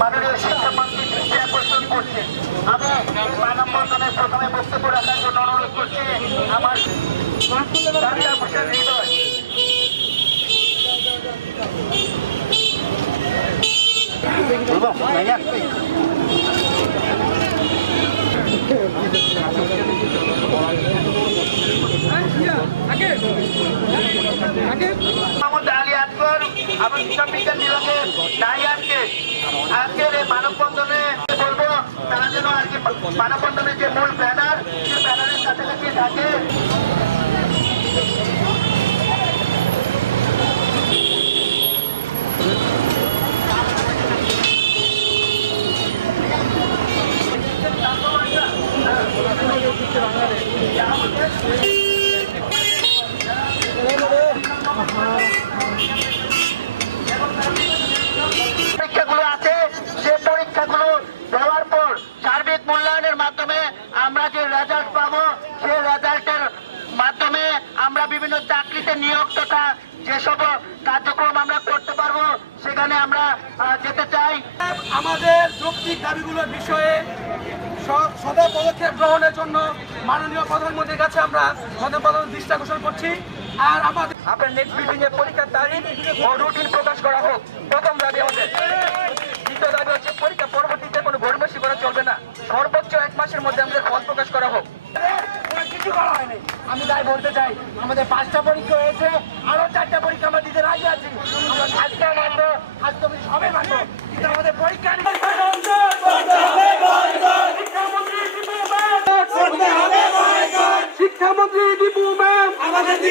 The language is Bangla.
মাননীয় শিক্ষামন্ত্রী দৃষ্টি আকর্ষণ করছে। আমি এই মানববন্ধনে প্রথমে বক্তব্য রাখার জন্য অনুরোধ করছি আমার দাঁড়িয়ে বসে হৃদয়। মোহাম্মদ আলী আকবর এবং হিসাব বিজ্ঞান বিভাগের ডাইয়ানকে আজকের এই মানববন্ধনে বলব? তারা যেন আর কি মানববন্ধনের যে মূল ব্যানার, সেই ব্যানারের কাছাকাছি থাকে পরীক্ষাগুলো আমরা যে রেজাল্ট পাবো সে রেজাল্টের মাধ্যমে আমরা বিভিন্ন চাকরিতে নিয়োগ তথা যেসব কার্যক্রম আমরা করতে পারব সেখানে আমরা যেতে চাই। আমাদের যৌক্তিক দাবিগুলোর বিষয়ে সদা পদক্ষেপ গ্রহণের জন্য মাননীয় প্রধানমন্ত্রীর কাছে আমরা সদা প্রধান দৃষ্টা আকর্ষণ করছি। আর আমাদের আপনার নেট বিল্ডিং এর পরীক্ষার তারিখ ও রুটিন প্রকাশ করা হোক। প্রথম দাবি আমাদের। দ্বিতীয় দাবি হচ্ছে পরীক্ষা পরবর্তীতে কোনো গরিবসী করা চলবে না। সর্বোচ্চ এক মাসের মধ্যে আমাদের আমি তাই বলতে চাই আমাদের পাঁচটা পরীক্ষা হয়েছে আরও চারটা